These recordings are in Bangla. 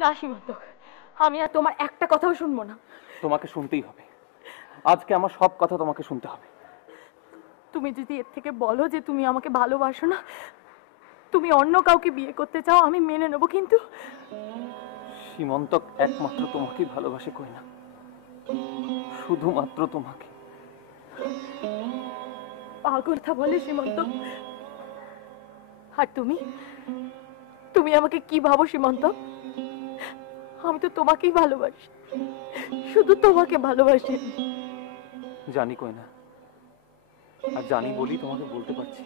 না সীমান্ত, আমি আর তোমার একটা কথাও শুনবো না। তোমাকে শুনতেই হবে, আজকে আমার সব কথা তোমাকে শুনতে হবে। তুমি যদি এর থেকে বলো যে তুমি আমাকে ভালোবাসো না, তুমি অন্য কাউকে বিয়ে করতে চাও, আমি মেনে নেবো, কিন্তু সীমন্তক একমাত্র তোমাকেই ভালোবাসে কইনা, শুধুমাত্র তোমাকে। পাগল কথা বলে সীমন্ত। আর তুমি তুমি আমাকে কি ভাবো সীমন্ত? আমি তো তোমাকেই ভালোবাসি, শুধু তোমাকে ভালোবাসি। জানি কইনা, আর জানি বলি তোমাকে বলতে পারছি।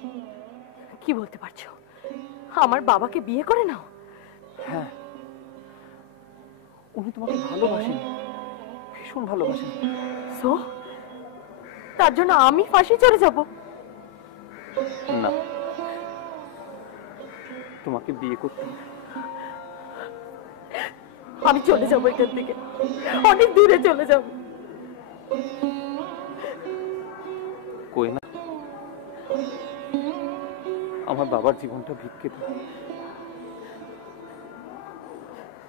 কি বলতে পারছো? আমার বাবাকে বিয়ে করে নাও? হ্যাঁ, উনি তোমাকে ভালোবাসেন, ভীষণ ভালোবাসেন। সো তার জন্য আমি ফাঁসি চড়ে যাব? না, তোমাকে বিয়ে করতে হবে। আমি চলে যাবো এখান থেকে, অনেক দূরে চলে যাব। কইনা, আমার বাবার জীবনটা ভিক্ষে দাও।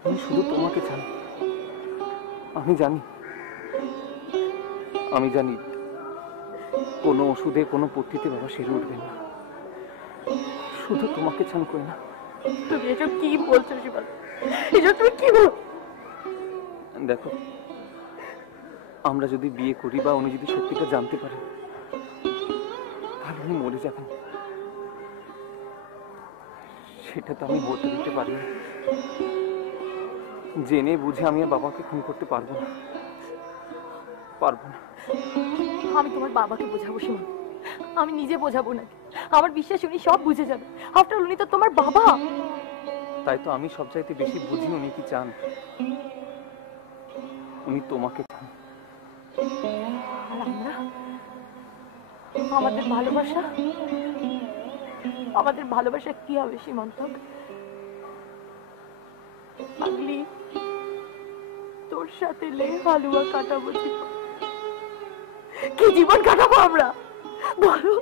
আমি শুধু তোমাকে চাই। আমি জানি কোনো ওষুধে, কোনো পট্টিতে বাবা সেরে উঠবেন না। শুধু তোমাকে চান কইনা। তুমি এসব কি বলছো শিবা? এসব তুমি কি বল? দেখো, আমরা যদি বিয়ে করি বা উনি যদি সত্যিটা জানতে পারেন, তাহলে উনি মরে যাবেন। সেটা তো আমি বলতে দিতে পারি না। জেনে বুঝে আমি আর বাবাকে খুন করতে পারবো না। আমি তোমার বাবাকে বোঝাবো সীমা, আমি নিজে বোঝাবো নাকি? আমার বিশ্বাস উনি সব বুঝে যাবে। আফটার উনি তো তোমার বাবা। তাই তো আমি সবচাইতে বেশি বুঝি উনি কি চান। উনি তোমাকে চান। আর আমরা, আমাদের ভালোবাসা কি হবে সীমন্তক? পাগলি, তোর সাথে লে হালুয়া কাটাবো, কি জীবন কাটাবো আমরা বলো?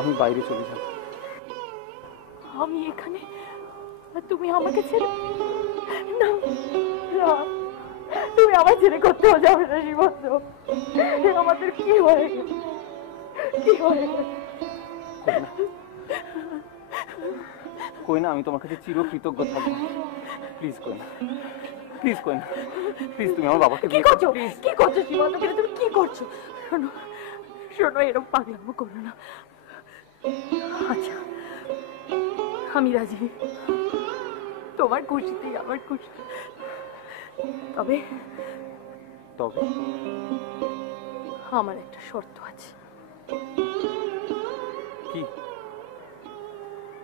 আমি বাইরে চলে যাব। আমি এখানে, তুমি আমাকে ছেড়ে? না, তুমি আমার ছেড়ে করতেও যাবে না সীমন্ত। আমাদের কি হয়ে গেল? কইনা, আমি তোমার কাছে চিরকৃতজ্ঞ থাকবো। প্লিজ কইনা, প্লিজ কইনা, প্লিজ তুমি আমার বাবাকে কি করছো? কি করছো সীমন্ত? তুমি কি করছো? শোনো, এরকম পাগলামো করো না। আচ্ছা, আমি রাজি, তোমার খুশিতেই আমার খুশি। তবে আমার একটা শর্ত আছে। কি?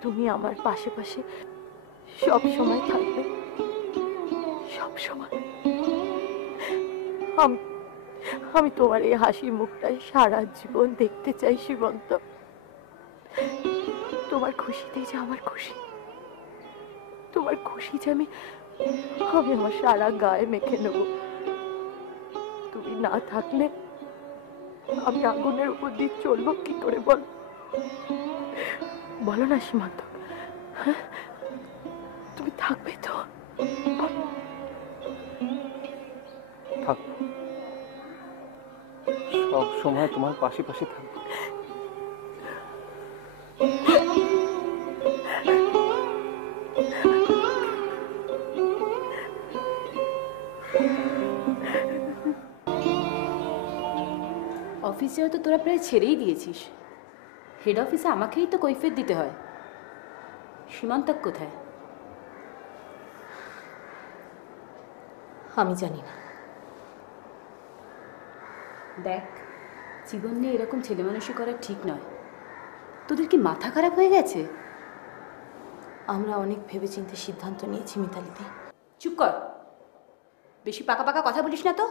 তুমি আমার পাশে পাশে সব সময় থাকবে, সব সময়। আমি তোমার এই হাসি মুখটাই সারা জীবন দেখতে চাই সীমন্ত। তোমার খুশিতেই যে আমার খুশি, তোমার খুশি যে আমি আমার সারা গায়ে মেখে নেব। তুমি না থাকলে আমি আগুনের উপর দিয়ে চলবো কি করে বলো? বলো না সীমান্ত, তুমি থাকবে তো? থাকবো, সব সময় তোমার পাশে পাশে থাকবো। অফিসে হয়তো তোরা প্রায় ছেড়েই দিয়েছিস, হেড অফিসে আমাকেই তো কৈফিয়ত দিতে হয়। সীমান্তক কোথায়? আমি জানি না। দেখ, জীবন নিয়ে এরকম ছেলে মানুষই করা ঠিক নয়। তোদের কি মাথা খারাপ হয়ে গেছে? আমরা অনেক ভেবেচিন্তে সিদ্ধান্ত নিয়েছি মিতালিদি। চুপ কর, বেশি পাকা পাকা কথা বলিস না তো।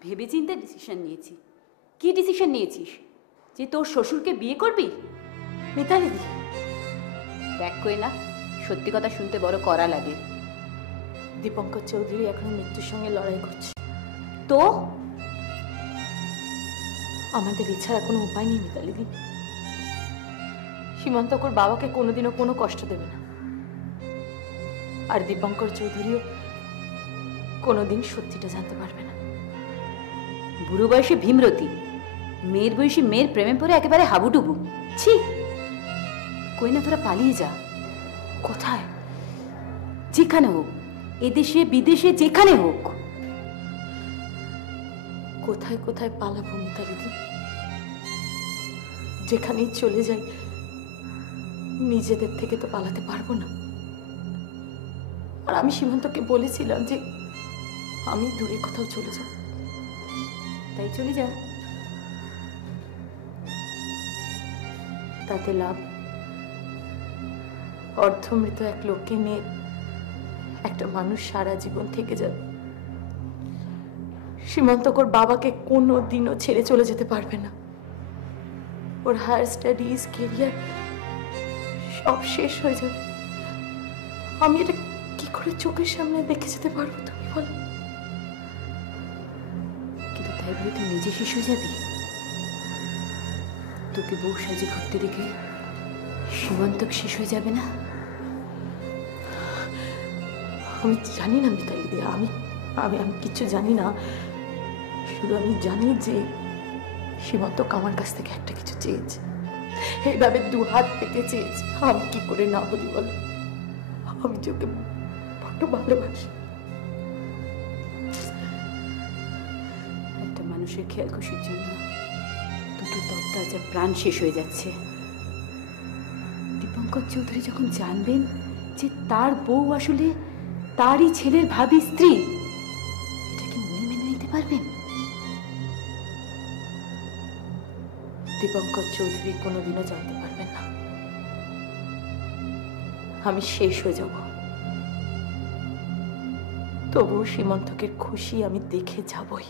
ভেবেচিন্তে ডিসিশন নিয়েছি। কি ডিসিশন নিয়েছিস? যে তোর শ্বশুরকে বিয়ে করবি? মিতালিদি, দেখ কইনা, সত্যি কথা শুনতে বড় কড়া লাগে। দীপঙ্কর চৌধুরী এখনো মৃত্যুর সঙ্গে লড়াই করছে। তো আমাদের এছাড়া কোনো উপায় নেই মিতালিদি। সীমান্তকর বাবাকে কোনোদিনও কোনো কষ্ট দেবে না। আর দীপঙ্কর চৌধুরীও কোনোদিন সত্যিটা জানতে পারবে না। বুড়ো বয়সে ভীমরতি, মেয়ের বয়সী মেয়ের প্রেমে পড়ে একেবারে হাবুডুবু। ছি, কই না তোরা পালিয়ে যা। কোথায়? যেখানে হোক, এদেশে বিদেশে যেখানে হোক। কোথায় কোথায় পালাবো মিতালিদি? যেখানেই চলে যাই নিজেদের থেকে তো পালাতে পারবো না। আর আমি সীমান্তকে বলেছিলাম যে আমি দূরে কোথাও চলে যাব। তাই চলে যা। তাতে লাভ? অর্ধমৃত এক লোককে নিয়ে একটা মানুষ সারা জীবন থেকে যাবে। সীমান্তকর বাবাকে কোনো দিনও ছেড়ে চলে যেতে পারবে না। ওর হায়ার স্টাডিজ, কেরিয়ার সব শেষ হয়ে যাবে। আমি এটা কি করে চোখের সামনে দেখে যেতে পারবো তুমি বলো? কিন্তু তাই বলে তুই নিজে শেষ হয়ে যাবি? তোকে বউ সাজে ঘুরতে দেখে সীমান্তক শেষ হয়ে যাবে না? আমি জানি না মিতালিদি, আমি আমি আমি কিছু জানি না। শুধু আমি জানি যে সীমান্তক আমার কাছ থেকে একটা কিছু চেয়েছে, এইভাবে দু হাত পেতে চেয়েছে। আমি কি করে না বলি বলো? আমি যে ওকে বড্ড ভালোবাসি। একটা মানুষের খেয়াল খুশির জন্য দুটো তরতাজা প্রাণ শেষ হয়ে যাচ্ছে। দীপঙ্কর চৌধুরী যখন জানবেন যে তার বউ আসলে তারই ছেলের ভাবী স্ত্রী, এটা কি উনি মেনে নিতে পারবেন? দীপঙ্কর চৌধুরী কোনোদিনও জানতে পারবেন না। আমি শেষ হয়ে যাব, তবুও সীমান্তকের খুশি আমি দেখে যাবই।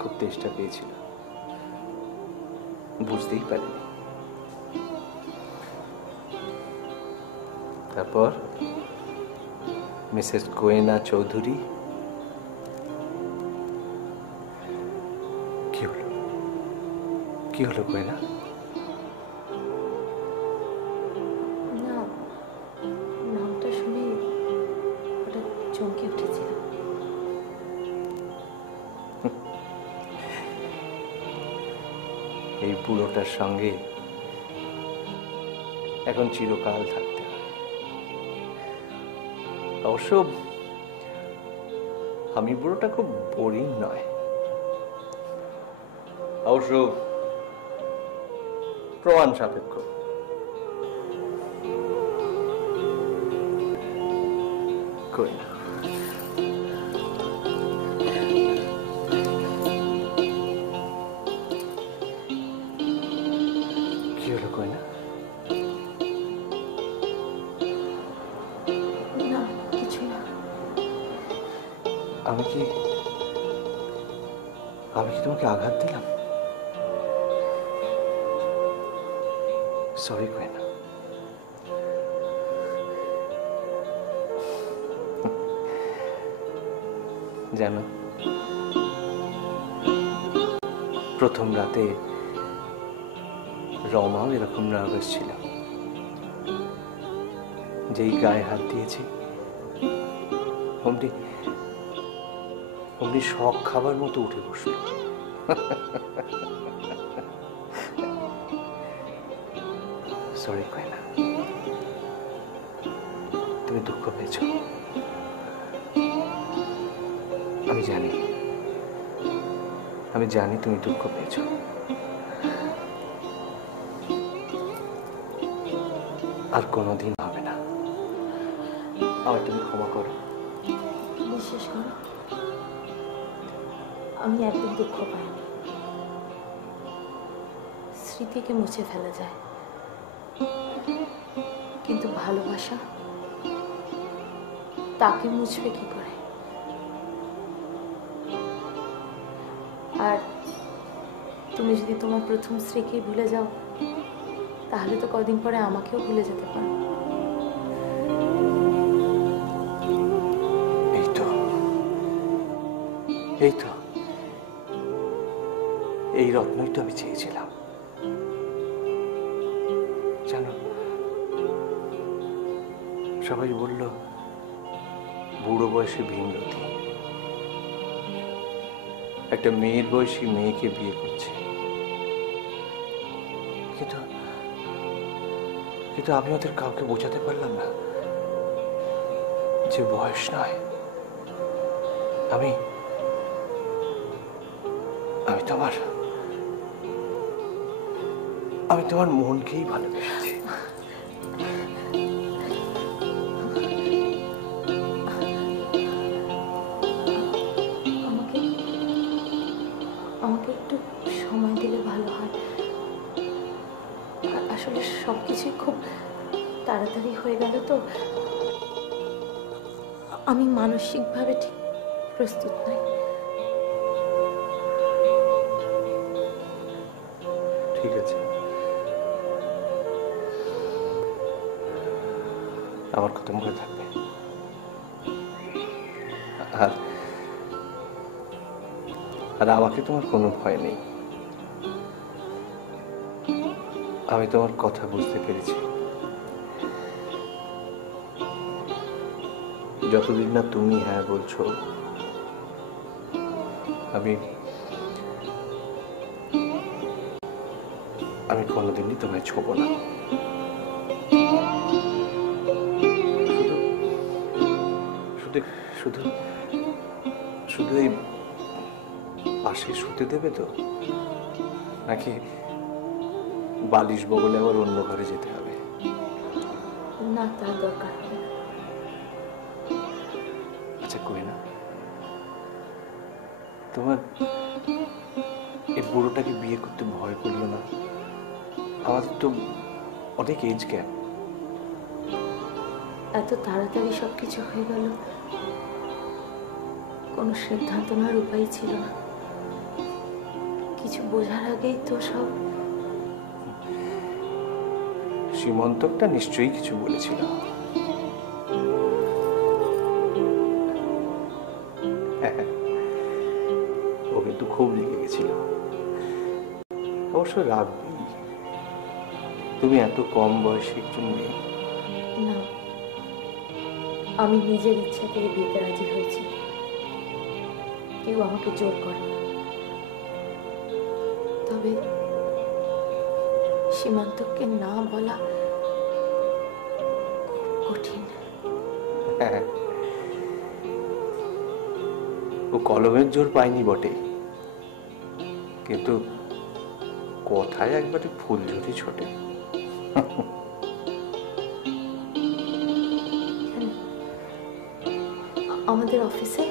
খুব তেষ্টা পেয়েছিল, বুঝতেই পারিনি। তারপর মিসেস কোয়েনা চৌধুরী। কি হলো, কি হলো কোয়েনা? না, নামটা শুনে হঠাৎ চমকে উঠেছিল। এই বুড়োটার সঙ্গে এখন চিরকাল থাকতে হয়। অবশ্য আমি বুড়োটা খুব বোরিং নয়, অবশ্য প্রমাণ সাপেক্ষ। কই না, কি হলো কইনা? না, কিছু না। আমি কি তোমাকে আঘাত দিলাম? সরি কইনা। জানো, প্রথম রাতে রমাও এরকম নার্ভাস ছিল। যেই গায়ে হাত দিয়েছি অমনি শখ খাবার মতো উঠে বসলো। সরি কয়না, তুমি দুঃখ পেয়েছ। আমি জানি তুমি দুঃখ পেয়েছ। আর কোনোদিন হবে না। আমার তুমি ক্ষমা করো। বিশ্বাস করো, আমি একদম দুঃখ পাইনি। স্মৃতিকে মুছে ফেলা যায়, কিন্তু ভালোবাসা তাকে মুছবে কি করে? আর তুমি যদি তোমার প্রথম স্ত্রীকে ভুলে যাও, তাহলে তো কদিন পরে আমাকেও ভুলে যেতে পারো। এই তো এই তো এই রত্নই তো আমি চেয়েছিলাম। জানো, সবাই বলল বুড়ো বয়সে ভীমরতি একটা মেয়ের বয়সী মেয়েকে বিয়ে করছে, কিন্তু কিন্তু আমি ওদের কাউকে বোঝাতে পারলাম না যে বয়স নয়, আমি আমি তোমার আমি তোমার মনকেই ভালোবেসেছি। আমাকে আমাকে একটু সময় দিলে ভালো হয়। আসলে সবকিছুই খুব তাড়াতাড়ি হয়ে গেল তো, আমি মানসিকভাবে ঠিক প্রস্তুত নই। ঠিক আছে, আমার কথা মনে থাকবে। আর আর আমাকে তোমার কোনো ভয় নেই। আমি তোমার কথা বুঝতে পেরেছি। যতদিন না তুমি হ্যাঁ বলছো, আমি আমি কোনোদিনই তোমায় ছোবো না। শুধু শুধু শুধু এই পাশে শুতে দেবে তো, নাকি বালিশ বগলে আবার অন্য ঘরে যেতে হবে? না, তার দরকার হবে না। আচ্ছা কোয়েনা, তোমার এই বুড়োটাকে বিয়ে করতে ভয় করলো না? আমাদের তো অনেক এজ গ্যাপ। এত তাড়াতাড়ি সবকিছু হয়ে গেল, কোনো সিদ্ধান্ত নেওয়ার উপায় ছিল না। কিছু বোঝার আগেই তো সব। সীমন্তকটা নিশ্চয়ই কিছু বলেছিল। ও কিন্তু খুব লেগে গেছিল। অবশ্য রাগ নেই, তুমি এত কম বয়সী একজন মেয়ে। না, আমি নিজের ইচ্ছা থেকে বিয়েতে রাজি হয়েছি, কেউ আমাকে জোর করে। তবে সীমান্তকে না বলা খুব কঠিন। ও কলমের জোর পায়নি বটে, কিন্তু কথায় একবারে ফুল ঝুরি ছোটে। আমাদের অফিসে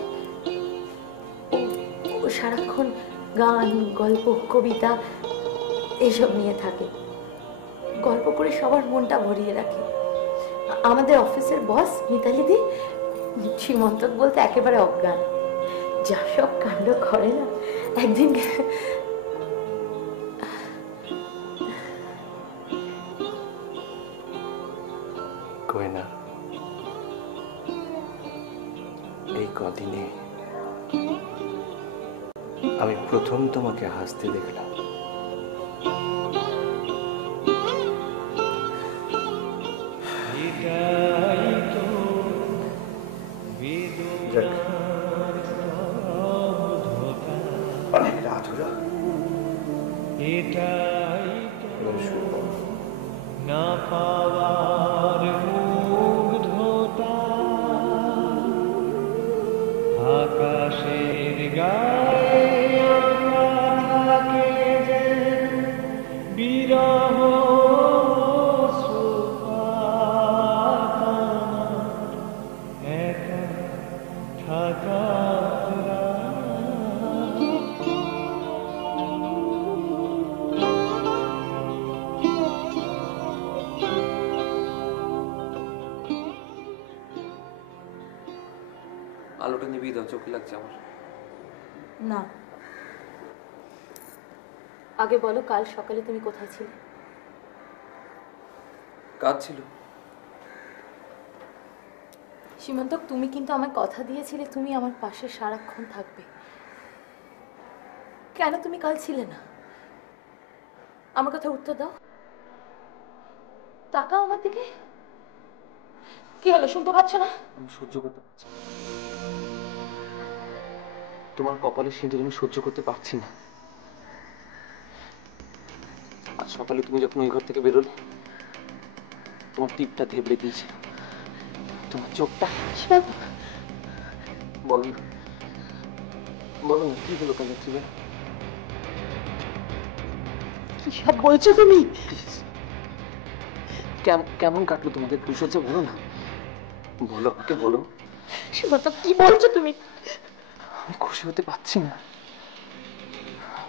ও সারাক্ষণ গান, গল্প, কবিতা এসব নিয়ে থাকে। গল্প করে সবার মনটা ভরিয়ে রাখে। আমাদের অফিসের বস মিতালিদি সীমন্তক বলতে একেবারে অজ্ঞান। যা সব কাণ্ড করে না। একদিন কোয়েনা, এই কদিনে আমি প্রথম তোমাকে হাসতে দেখলাম। অনেক রাত হলো, না পাওয়ার মুগ্ধতা, আকাশের গায়ে থাকে আলোটা নিভিয়ে দাও, চোখে লাগছে আমার। না, আগে বলো কাল সকালে তুমি কোথায় ছিলে? কাজ ছিল। সীমান্তক, তুমি কিন্তু আমায় কথা দিয়েছিলে তুমি আমার পাশে সারাক্ষণ থাকবে। কেন তুমি কাল ছিলে না? আমার কথা উত্তর দাও। তাকাও আমার দিকে। কি হলো, শুনতে পাচ্ছ না? আমি সহ্য করতে পারছি না। তোমার কপালে সিঁদুর আমি সহ্য করতে পারছি না। আজ সকালে তুমি যখন ওই ঘর থেকে বেরোলে, তোমার টিপটা ধেবড়ে দিয়েছে, তোমার চোখটা। বলো না, বলো না, কি হলো কাজের ছিল? কি সব বলছো তুমি? কেমন কাটলো তোমাদের ফুলসজ্জা? বলো না, বলো, আমাকে বলো। সীমান্তক, কি বলছো তুমি? আমি খুশি হতে পারছি না,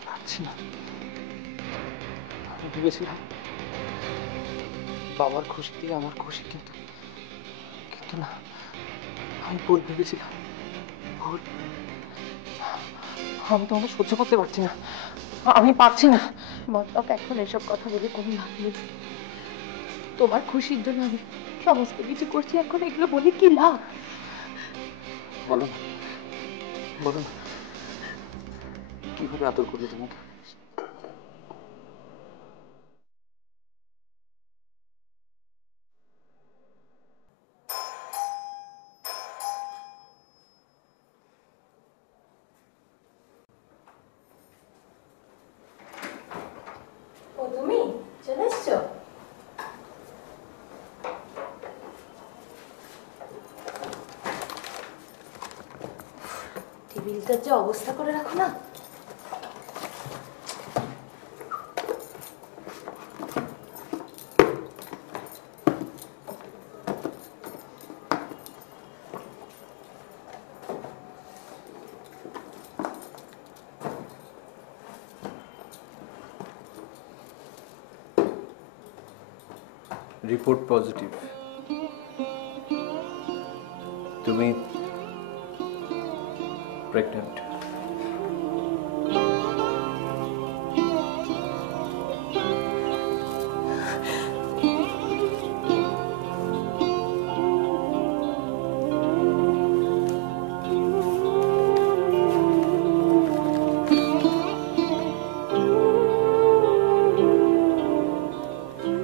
পারছি না। আমি ভেবেছিলাম বাবার খুশিতেই আমার খুশি, কিন্তু কিন্তু না, আমি ভুল ভেবেছিলাম, ভুল। আমি তোমাকে সহ্য করতে পারছি না, আমি পারছি না। সীমান্তক, এখন এসব কথা বলে কোনো লাভ নেই। তোমার খুশির জন্য আমি সমস্ত কিছু করছি, এখন এগুলো বলে কি লাভ? বলো না, বলো না, কিভাবে আদর করলো তোমাকে? ও, তুমি চলে এসছো? টেবিলটার যে অবস্থা করে রাখো না। Report positive. তুমি প্রেগন্যান্ট।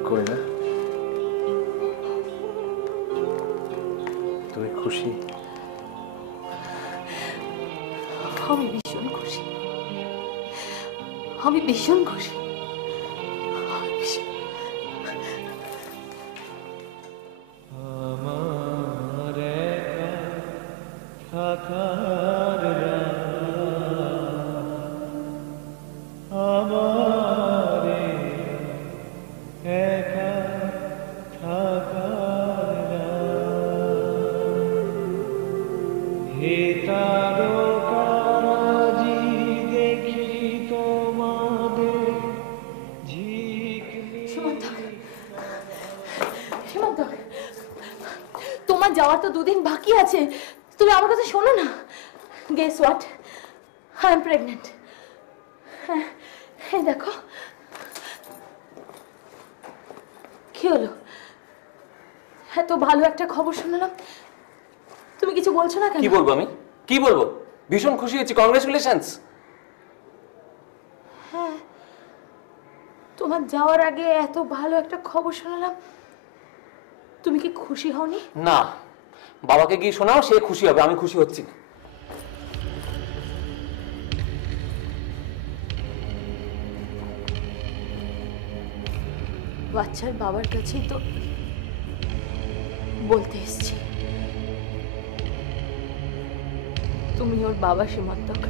কই না, তুমি খুশি? আমি ভীষণ খুশি, আমি ভীষণ খুশি, আমি ভীষণ। আমার একা থাকার রাত, আমার একা থাকার রাত। হে তারকারাজি, দেখি তোমাদের ঝিকমিক। সীমান্তক, সীমান্তক, তোমার যাওয়ার তো দুদিন বাকি আছে, তুমি আমার কথা শোনো না। Guess what, I am pregnant. হ্যাঁ, হ্যাঁ, দেখো। কি হলো? এত ভালো একটা খবর শোনালাম, তুমি কিছু বলছো না কেন? কি বলবো আমি, কি বলবো? ভীষণ খুশি হয়েছি, কংগ্রেচুলেশনস। হ্যাঁ, তোমার যাওয়ার আগে এত ভালো একটা খবর শোনালাম, তুমি কি খুশি হওনি? না, বাবাকে গিয়ে শোনাও, সে খুশি হবে, আমি খুশি হচ্ছি না। বাচ্চার বাবার কাছেই তো বলতে এসছি, তুমি ওর বাবা সীমান্তক।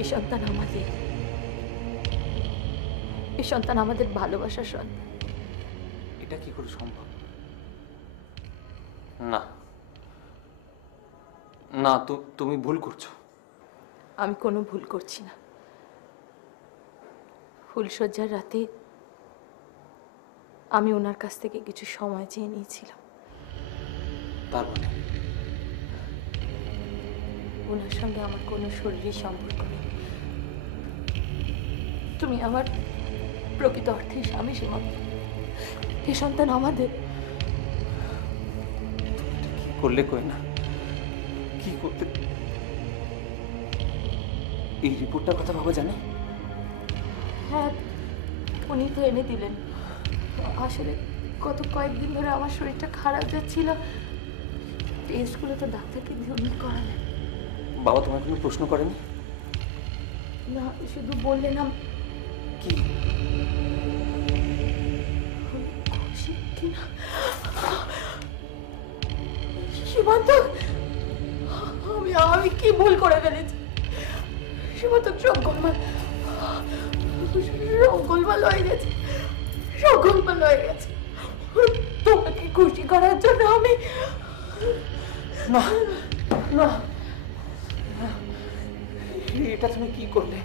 এই সন্তান আমাদের, এই সন্তান আমাদের ভালোবাসার সন্তান। এটা কি করে সম্ভব? না না, তুমি ভুল করছো। আমি কোনো ভুল করছি না। ফুলশয্যার রাতে আমি ওনার কাছ থেকে কিছু সময় চেয়ে নিয়েছিলাম। তারপরে ওনার সঙ্গে আমার কোনো শরীরী সম্পর্ক নেই। তুমি আমার প্রকৃত অর্থে স্বামী সীমান্ত। এ সন্তান আমাদের। কি করলে কই না? কি করতে? এই রিপোর্টটার কথা বাবা জানে? হ্যাঁ, উনি তো এনে দিলেন। আসলে গত কয়েকদিন ধরে আমার শরীরটা খারাপ যাচ্ছিল, টেস্টগুলো তো ডাক্তারকে দিয়ে উনি করালেন। বাবা তোমার কোনো প্রশ্ন করেনি? না, শুধু বললেন কি? খুশি কিনা। সীমান্ত, আমি কি ভুল করে ফেলেছি? সীমান্ত, সব গোলমাল হয়ে গেছে, সব গোলমাল হয়ে গেছে। তোমাকে খুশি করার জন্য আমি না না, এটা তুমি কি করলে?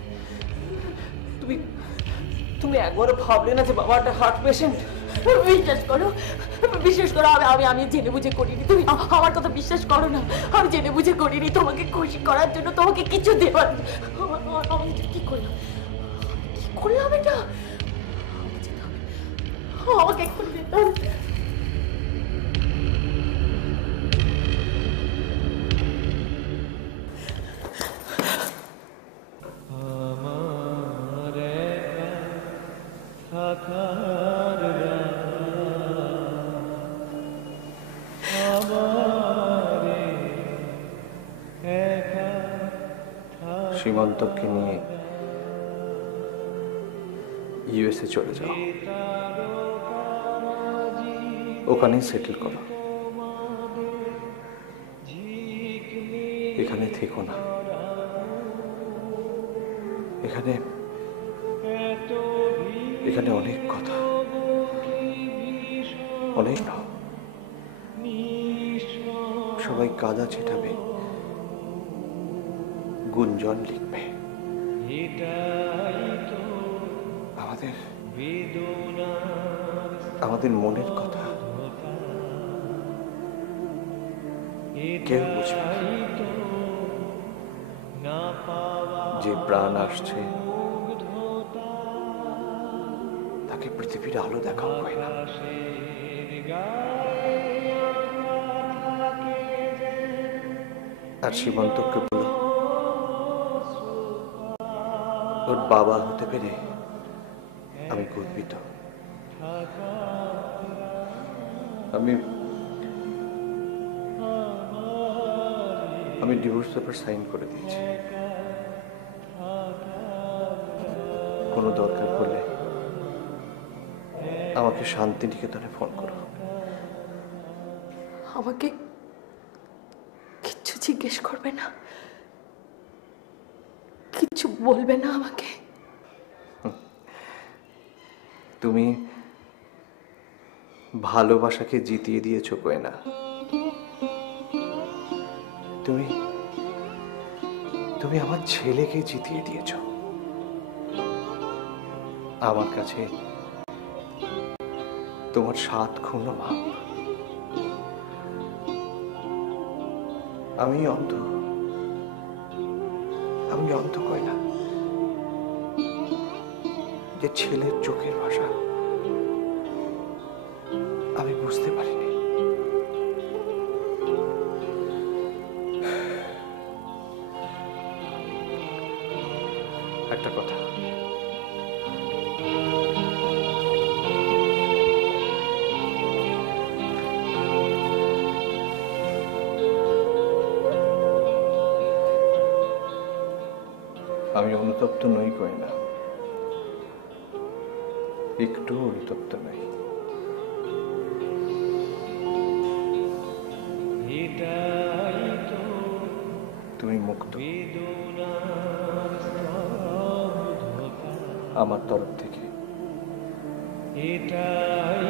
তুমি তুমি একবারও ভাবলে না যে বাবা একটা হার্ট পেশেন্ট? বিশ্বাস করো, আমি জেনে বুঝে করিনি। তুমি আমার কথা বিশ্বাস করো না। আমি জেনে বুঝে করিনি তোমাকে খুশি করার জন্য, তোমাকে কিছু দেওয়ার। আমি এটা কি করলাম? কি করলাম এটা? আমাকে এক্ষুনি যেতে হবে। আমার থাকার আমারে একা সীমান্তকে নিয়ে ইউএসএ চলে যাও, ওখানেই সেটেল করো, এখানে থেকো না। এখানে এখানে অনেক কথা, অনেক সবাই কাদা ছিটাবে, গুঞ্জন লিখবে। আমাদের আমাদের মনের কথা কেউ বুঝবে না। যে প্রাণ আসছে তাকে পৃথিবীর আলো দেখাও হয় না। আর সীমান্তকে বলো, ওর বাবা হতে পেরে আমি গর্বিত। আমি ডিভোর্স পেপার সাইন করে দিয়েছি। কোনো দরকার পড়লে আমাকে শান্তিনিকেতনে ফোন করো। আমাকে কিচ্ছু জিজ্ঞেস করবে না? কিছু বলবে না আমাকে? তুমি ভালোবাসাকে জিতিয়ে দিয়েছো কোয়েনা। তুমি তুমি আমার ছেলেকে জিতিয়ে দিয়েছো। আমার কাছে তোমার 7 খুন মাপ। আমি অন্ধ কোয়েনা, যে ছেলের চোখের ভাষা আমি বুঝতে পারিনি। একটা কথা, আমি অনুতপ্ত নই কোয়েনা, একটু অনুতপ্ত নই। তুমি মুক্ত আমার তরফ থেকে। এটাই